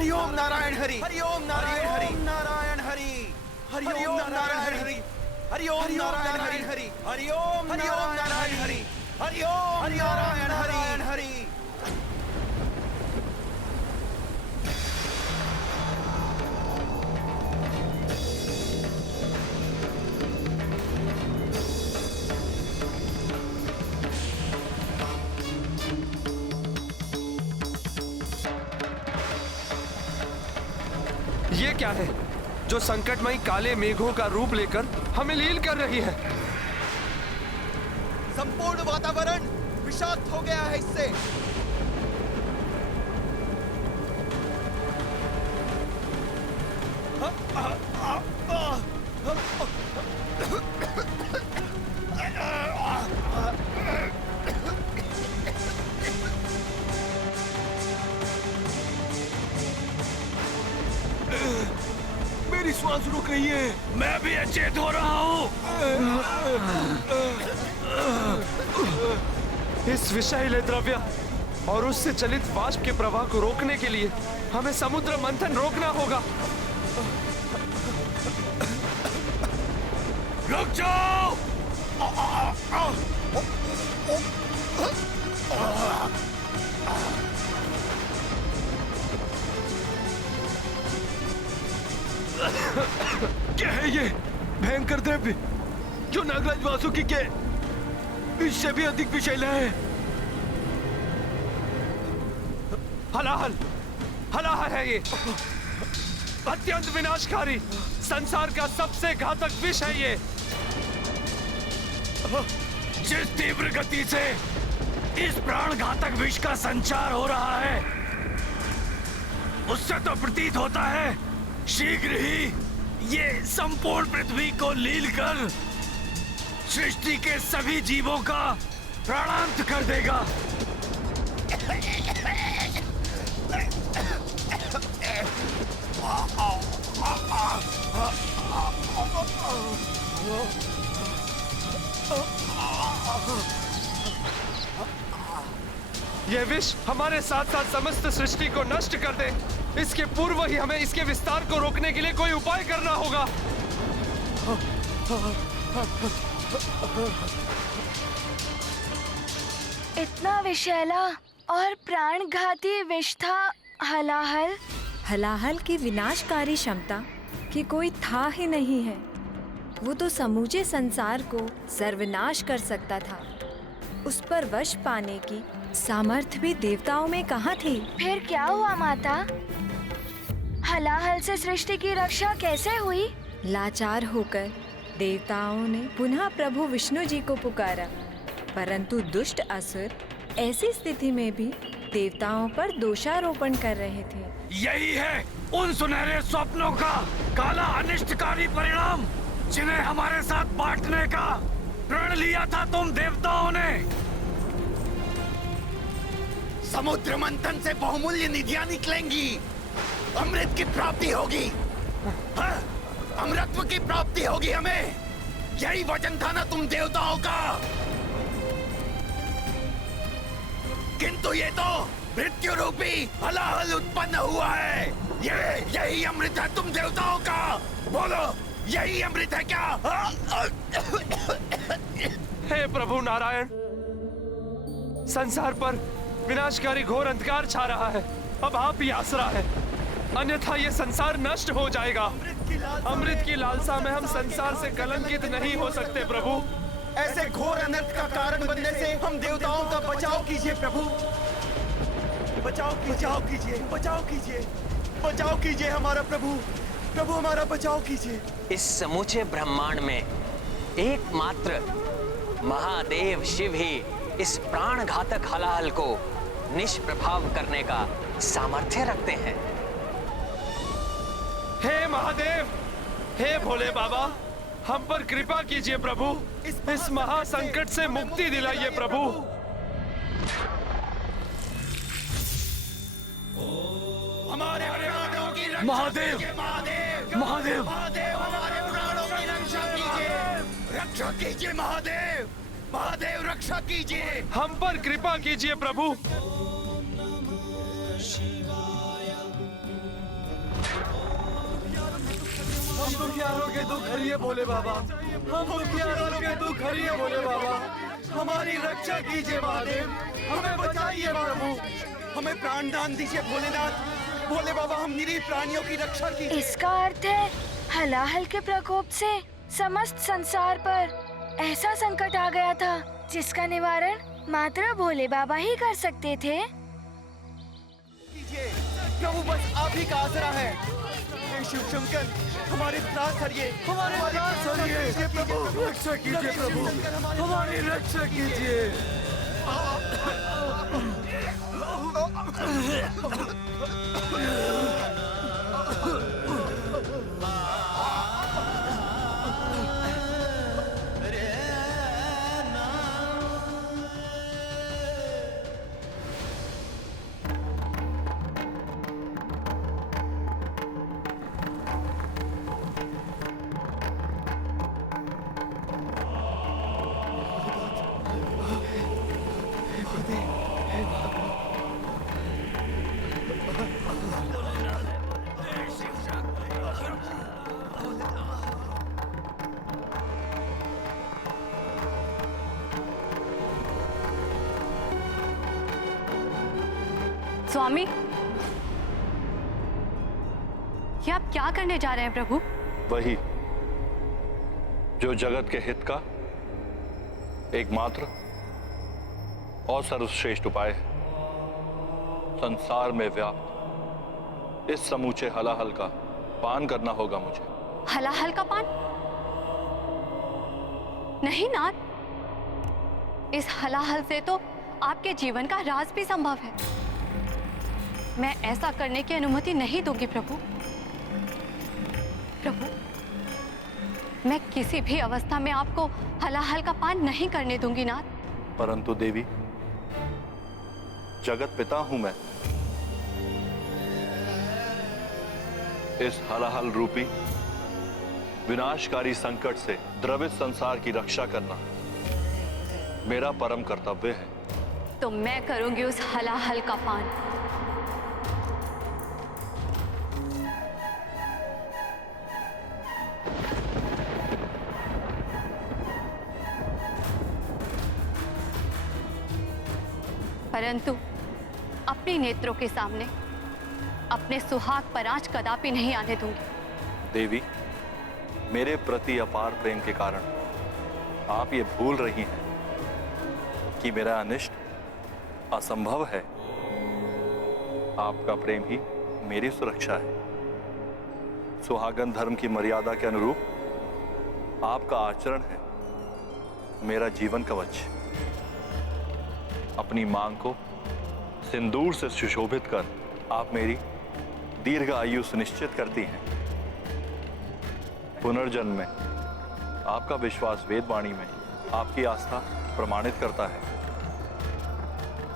हरि ओम नारायण हरि, हरि ओम नारायण हरि, नारायण हरि, हरि ओम नारायण हरि, हरि ओम नारायण हरि, हरि ओम नारायण हरि, हरि ओम नारायण हरि। ये क्या है जो संकटमयी काले मेघों का रूप लेकर हमें लील कर रही है? संपूर्ण वातावरण विषाक्त हो गया है इससे। मेरी श्वास रुक रही है। मैं भी अचेत हो रहा हूँ। इस विषैले द्रव्य और उससे चलित वाष्प के प्रवाह को रोकने के लिए हमें समुद्र मंथन रोकना होगा। रुक जाओ। क्या है ये भयंकर द्रव्य जो नागराज वासुकी के इससे भी अधिक विषैला है? हलाहल, हलाहल है ये। अत्यंत विनाशकारी, संसार का सबसे घातक विष है ये। जिस तीव्र गति से इस प्राण घातक विष का संचार हो रहा है, उससे तो प्रतीत होता है शीघ्र ही ये संपूर्ण पृथ्वी को लील कर सृष्टि के सभी जीवों का प्राणांत कर देगा। यह विष हमारे साथ साथ समस्त सृष्टि को नष्ट कर दे। इसके पूर्व ही हमें इसके विस्तार को रोकने के लिए कोई उपाय करना होगा। इतना विषैला और प्राणघाती विष था हलाहल। हलाहल की विनाशकारी क्षमता की कोई था ही नहीं है। वो तो समूचे संसार को सर्वनाश कर सकता था। उस पर वश पाने की सामर्थ्य भी देवताओं में कहाँ थी? फिर क्या हुआ माता? हलाहल से सृष्टि की रक्षा कैसे हुई? लाचार होकर देवताओं ने पुनः प्रभु विष्णु जी को पुकारा, परंतु दुष्ट असुर ऐसी स्थिति में भी देवताओं पर दोषारोपण कर रहे थे। यही है उन सुनहरे स्वप्नों का काला अनिष्टकारी परिणाम जिन्हें हमारे साथ बांटने का प्रण लिया था तुम देवताओं ने। समुद्र मंथन से बहुमूल्य निधियां निकलेंगी, अमृत की प्राप्ति होगी। हाँ, अमृतत्व की प्राप्ति होगी हमें। यही वचन था ना तुम देवताओं का। किंतु ये तो मृत्यु रूपी हलाहल उत्पन्न हुआ है। यही अमृत है तुम देवताओं का। बोलो, यही अमृत है क्या? हे प्रभु नारायण, संसार पर विनाशकारी घोर अंधकार छा रहा है। अब आप ही आसरा है, अन्यथा ये संसार नष्ट हो जाएगा। अमृत की लालसा में हम संसार से कलंकित नहीं हो सकते प्रभु। ऐसे घोर अनर्थ का कारण बनने से हम देवताओं का बचाव कीजिए प्रभु। बचाव कीजिए, बचाव कीजिए, बचाव कीजिए हमारा प्रभु। प्रभु हमारा बचाव कीजिए। इस समूचे ब्रह्मांड में एकमात्र महादेव शिव ही इस प्राण घातक हलाहल को निष्प्रभाव करने का सामर्थ्य रखते हैं। हे महादेव, हे भोले बाबा, हम पर कृपा कीजिए प्रभु। इस महासंकट से मुक्ति दिलाइए प्रभु। हमारे प्राणों की रक्षा महादेव, कीजिए, महादेव, महादेव, महादेव, हमारे प्राणों की रक्षा कीजिए। रक्षा कीजिए महादेव, महादेव रक्षा कीजिए। हम पर कृपा कीजिए प्रभु। दुखियारों के दुख हरिए भोले बाबा, हम दुखियारों के दुख हरिए भोले बाबा, हमारी रक्षा कीजिए महादेव, हमें बचाइए प्रभु, हमें प्राणदान दीजिए भोलेनाथ, भोले बाबा हम निरीह प्राणियों की रक्षा कीजिए। इसका अर्थ है हलाहल के प्रकोप से समस्त संसार पर ऐसा संकट आ गया था जिसका निवारण मात्र भोले बाबा ही कर सकते थे। कीजिए प्रभु, बस आप ही का आसरा है। हे शिव शंकर हमारे त्रास हरिए, हमारे त्रास हरिए प्रभु, रक्षा कीजिए प्रभु, हमारी रक्षा कीजिए। स्वामी, ये आप क्या करने जा रहे हैं प्रभु? वही जो जगत के हित का एकमात्र और सर्वश्रेष्ठ उपाय है। संसार में व्याप्त इस समूचे हलाहल का पान करना होगा मुझे। हलाहल का पान? नहीं नाथ, इस हलाहल से तो आपके जीवन का राज भी संभव है। मैं ऐसा करने की अनुमति नहीं दूंगी प्रभु। प्रभु, मैं किसी भी अवस्था में आपको हलाहल का पान नहीं करने दूंगी नाथ। परंतु देवी, जगत पिता हूं मैं। इस हलाहल रूपी विनाशकारी संकट से द्रवित संसार की रक्षा करना मेरा परम कर्तव्य है। तो मैं करूंगी उस हलाहल का पान। परंतु अपने नेत्रों के सामने अपने सुहाग पर आंच कदापि नहीं आने दूंगी। देवी, मेरे प्रति अपार प्रेम के कारण आप ये भूल रही हैं कि मेरा अनिष्ट असंभव है। आपका प्रेम ही मेरी सुरक्षा है। सुहागन धर्म की मर्यादा के अनुरूप आपका आचरण है मेरा जीवन कवच। अपनी मांग को सिंदूर से सुशोभित कर आप मेरी दीर्घ आयु सुनिश्चित करती हैं। पुनर्जन्म में आपका विश्वास वेदवाणी में आपकी आस्था प्रमाणित करता है।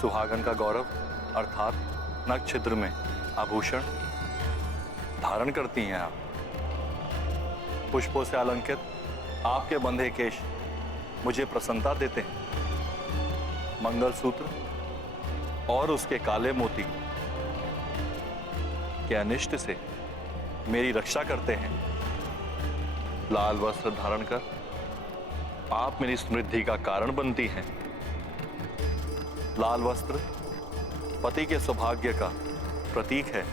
सुहागन का गौरव अर्थात नक्षत्र में आभूषण धारण करती हैं आप। पुष्पों से अलंकृत आपके बंधे केश मुझे प्रसन्नता देते हैं। मंगलसूत्र और उसके काले मोती के अनिष्ट से मेरी रक्षा करते हैं। लाल वस्त्र धारण कर आप मेरी समृद्धि का कारण बनती हैं। लाल वस्त्र पति के सौभाग्य का प्रतीक है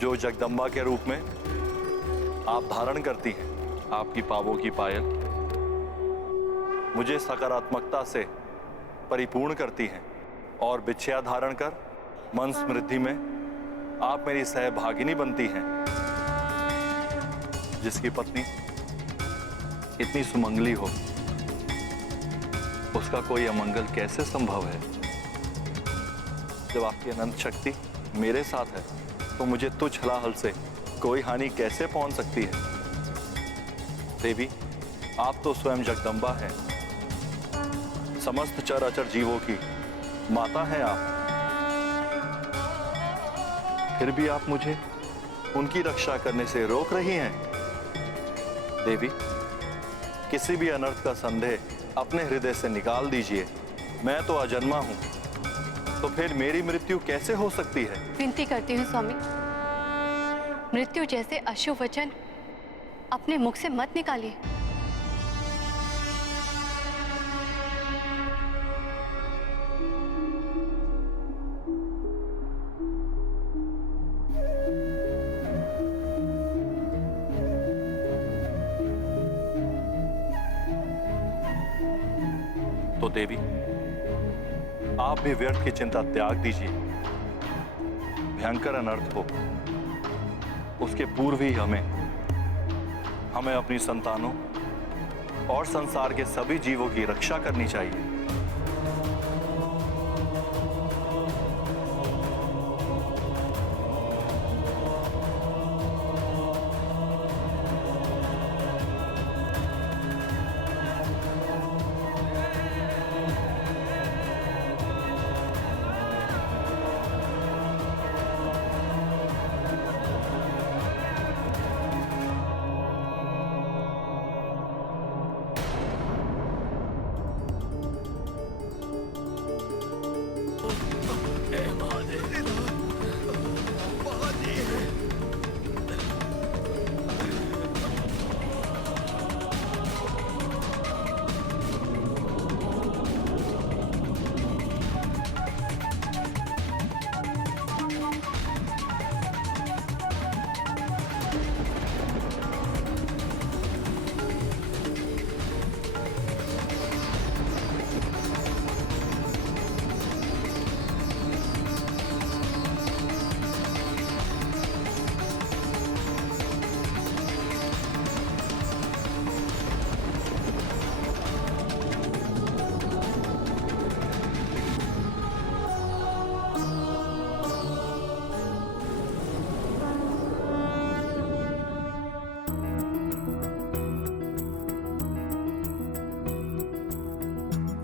जो जगदम्बा के रूप में आप धारण करती हैं। आपकी पावों की पायल मुझे सकारात्मकता से परिपूर्ण करती हैं और बिछिया धारण कर मन समृद्धि में आप मेरी सहभागिनी बनती हैं। जिसकी पत्नी इतनी सुमंगली हो उसका कोई अमंगल कैसे संभव है। जब आपकी अनंत शक्ति मेरे साथ है तो मुझे तुच्छ हलाहल से कोई हानि कैसे पहुंच सकती है। देवी, आप तो स्वयं जगदम्बा हैं। समस्त चराचर जीवों की माता हैं आप। फिर भी आप मुझे उनकी रक्षा करने से रोक रही हैं। देवी, किसी भी अनर्थ का संदेह अपने हृदय से निकाल दीजिए। मैं तो अजन्मा हूं, तो फिर मेरी मृत्यु कैसे हो सकती है। विनती करती हूँ स्वामी, मृत्यु जैसे अशुभ वचन अपने मुख से मत निकालिए। तो देवी, आप भी व्यर्थ की चिंता त्याग दीजिए। भयंकर अनर्थ हो उसके पूर्व ही हमें अपनी संतानों और संसार के सभी जीवों की रक्षा करनी चाहिए।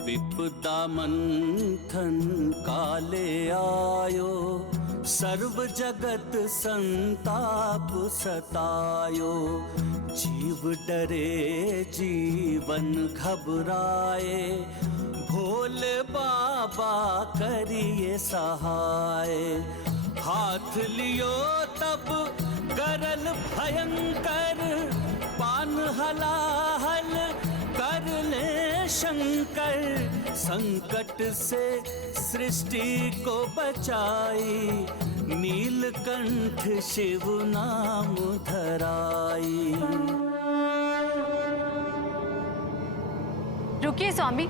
विपदा मंथन काले आयो, सर्व जगत संताप सतायो। जीव डरे जीवन घबराए, भोले बाबा करिए सहाय। हाथ लियो तब गरल भयंकर, पान हलाहल कर ले शंकर। संकट से सृष्टि को बचाई, नीलकंठ शिव नाम धराई। रुकिए स्वामी।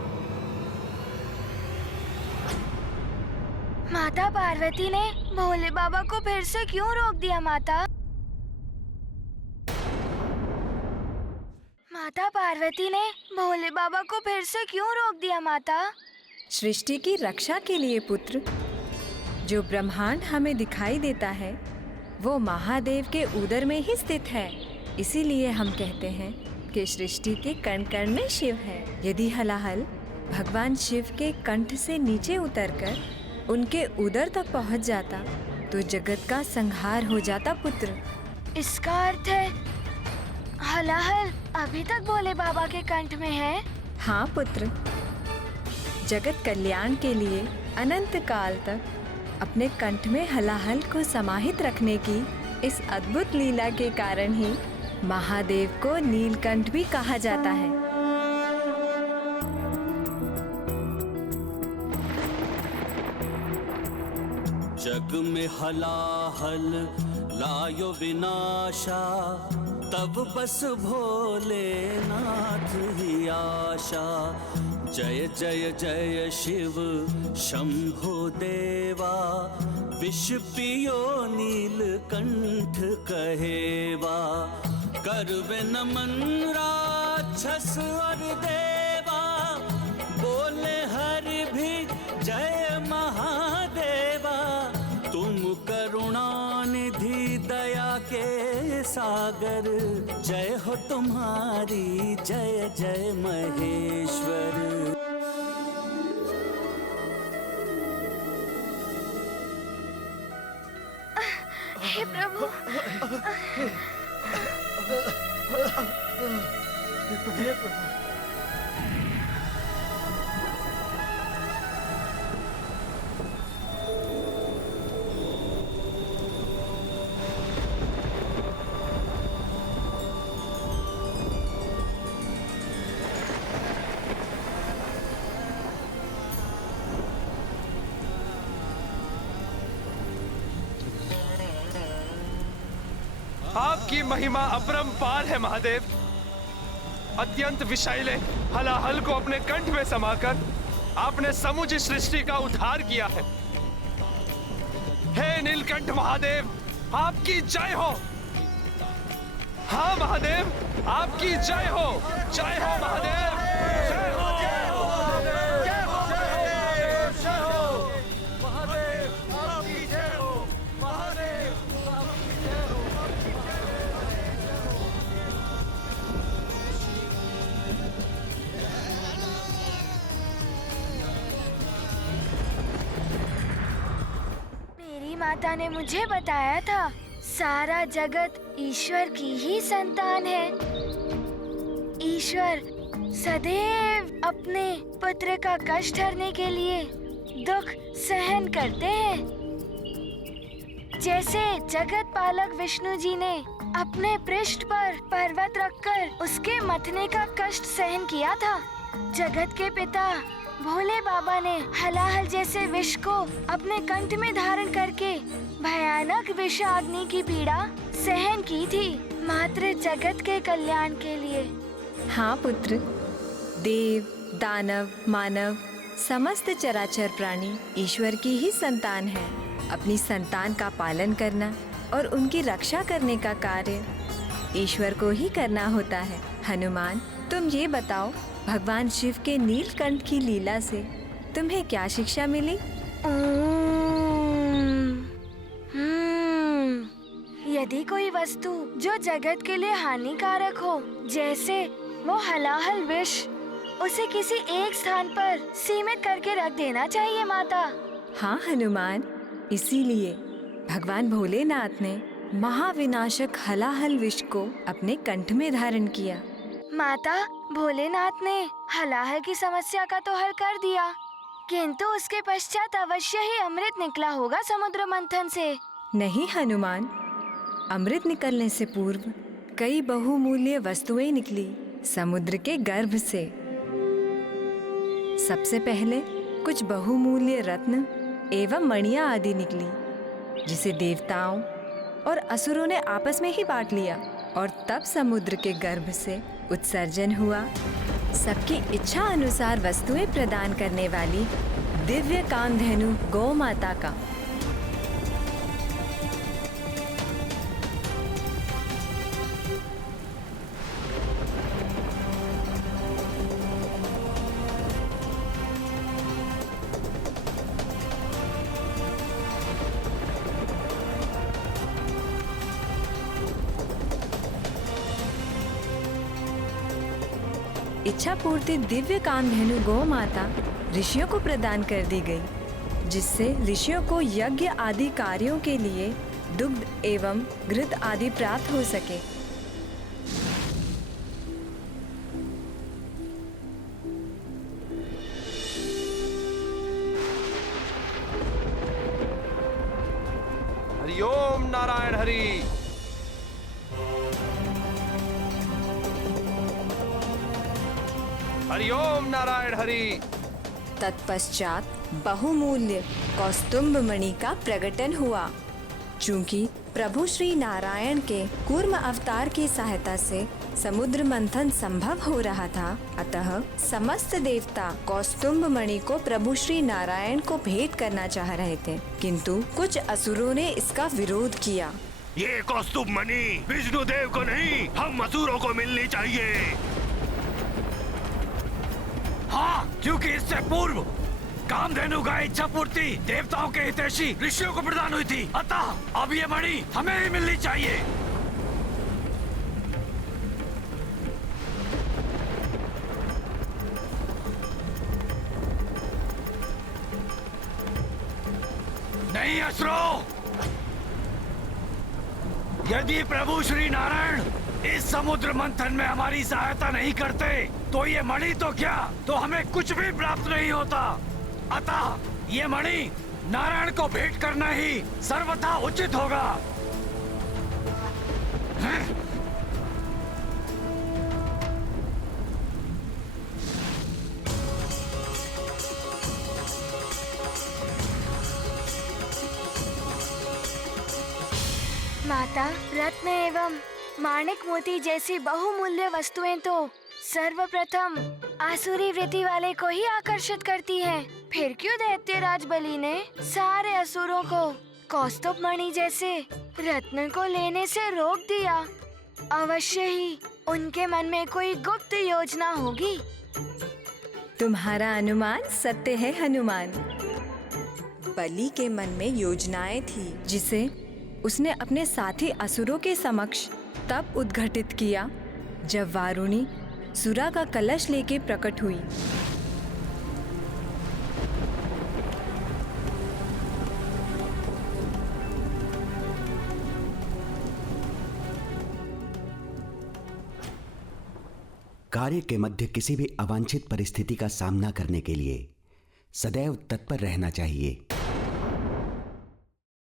माता पार्वती ने भोले बाबा को फिर से क्यों रोक दिया माता? माता पार्वती ने भोले बाबा को फिर से क्यों रोक दिया माता? सृष्टि की रक्षा के लिए पुत्र। जो ब्रह्मांड हमें दिखाई देता है वो महादेव के उदर में ही स्थित है। इसीलिए हम कहते हैं कि सृष्टि के कण कण में शिव है। यदि हलाहल भगवान शिव के कंठ से नीचे उतरकर उनके उदर तक पहुंच जाता तो जगत का संहार हो जाता पुत्र। इसका अर्थ है हलाहल अभी तक भोले बाबा के कंठ में है? हाँ पुत्र, जगत कल्याण के लिए अनंत काल तक अपने कंठ में हलाहल को समाहित रखने की इस अद्भुत लीला के कारण ही महादेव को नीलकंठ भी कहा जाता है। जग में हलाहल लायो विनाशा, तब बस भोलेनाथ ही आशा। जय जय जय शिव शंभु देवा, विष पियो नीलकंठ कहेवा। करवे नमन राक्षस और देवा, बोले हरि भी जय महादेवा। तुम करुणा निधि दया के सागर, जय हो तुम्हारी जय जय महेश्वर। हे प्रभु, हे प्रभु। आपकी महिमा अपरंपार है महादेव। अत्यंत विषैले हलाहल को अपने कंठ में समाकर आपने समूची सृष्टि का उद्धार किया है। हे नीलकंठ महादेव, आपकी जय हो। हाँ महादेव, आपकी जय हो। जय हो महादेव, जय हो। मेरी माता ने मुझे बताया था सारा जगत ईश्वर की ही संतान है। ईश्वर सदैव अपने पुत्र का कष्ट हरने के लिए दुख सहन करते हैं। जैसे जगत पालक विष्णु जी ने अपने पृष्ठ पर पर्वत रखकर उसके मथने का कष्ट सहन किया था, जगत के पिता भोले बाबा ने हलाहल जैसे विष को अपने कंठ में धारण करके भयानक विषाग्नि की पीड़ा सहन की थी, मात्र जगत के कल्याण के लिए। हाँ पुत्र, देव, दानव, मानव, समस्त चराचर प्राणी ईश्वर की ही संतान है। अपनी संतान का पालन करना और उनकी रक्षा करने का कार्य ईश्वर को ही करना होता है। हनुमान, तुम ये बताओ, भगवान शिव के नीलकंठ की लीला से तुम्हें क्या शिक्षा मिली? यदि कोई वस्तु जो जगत के लिए हानिकारक हो, जैसे वो हलाहल विष, उसे किसी एक स्थान पर सीमित करके रख देना चाहिए माता। हाँ हनुमान, इसीलिए भगवान भोलेनाथ ने महाविनाशक हलाहल विष को अपने कंठ में धारण किया। माता, भोलेनाथ ने हलाहल की समस्या का तो हल कर दिया, किंतु उसके पश्चात अवश्य ही अमृत निकला होगा समुद्र मंथन से। नहीं हनुमान, अमृत निकलने से पूर्व कई बहुमूल्य वस्तुएं निकली समुद्र के गर्भ से। सबसे पहले कुछ बहुमूल्य रत्न एवं मणियां आदि निकली, जिसे देवताओं और असुरों ने आपस में ही बांट लिया, और तब समुद्र के गर्भ से उत्सर्जन हुआ सबकी इच्छा अनुसार वस्तुएं प्रदान करने वाली दिव्य कामधेनु गौ माता का। इच्छा पूर्ति दिव्य कामधेनु गौ माता ऋषियों को प्रदान कर दी गई, जिससे ऋषियों को यज्ञ आदि कार्यों के लिए दुग्ध एवं घृत आदि प्राप्त हो सके। हरिओम नारायण हरि। हरिओम नारायण हरि। तत्पश्चात बहुमूल्य कौस्तुभ मणि का प्रकटन हुआ। चूंकि प्रभु श्री नारायण के कूर्म अवतार की सहायता से समुद्र मंथन संभव हो रहा था, अतः समस्त देवता कौस्तुभ मणि को प्रभु श्री नारायण को भेंट करना चाह रहे थे, किंतु कुछ असुरों ने इसका विरोध किया। ये कौस्तुभ मणि विष्णु देव को नहीं, हम असुरों को मिलनी चाहिए। हाँ, क्योंकि इससे पूर्व कामधेनु का इच्छा पूर्ति देवताओं के हितैषी ऋषियों को प्रदान हुई थी, अतः अब ये मणि हमें ही मिलनी चाहिए। नहीं असुरों, यदि प्रभु श्री नारायण इस समुद्र मंथन में हमारी सहायता नहीं करते तो ये मणि तो क्या, तो हमें कुछ भी प्राप्त नहीं होता। अतः ये मणि नारायण को भेंट करना ही सर्वथा उचित होगा। माता, रत्न एवं माणिक मोती जैसी बहुमूल्य वस्तुएं तो सर्वप्रथम आसुरी वृत्ति वाले को ही आकर्षित करती हैं। फिर क्यों दैत्यराज बलि ने सारे असुरों को कौस्तुभ मणि जैसे रत्न को लेने से रोक दिया? अवश्य ही उनके मन में कोई गुप्त योजना होगी। तुम्हारा अनुमान सत्य है हनुमान। बलि के मन में योजनाएं थी जिसे उसने अपने साथी असुरों के समक्ष तब उद्घटित किया जब वारुणी सुरा का कलश लेके प्रकट हुई। कार्य के मध्य किसी भी अवांछित परिस्थिति का सामना करने के लिए सदैव तत्पर रहना चाहिए।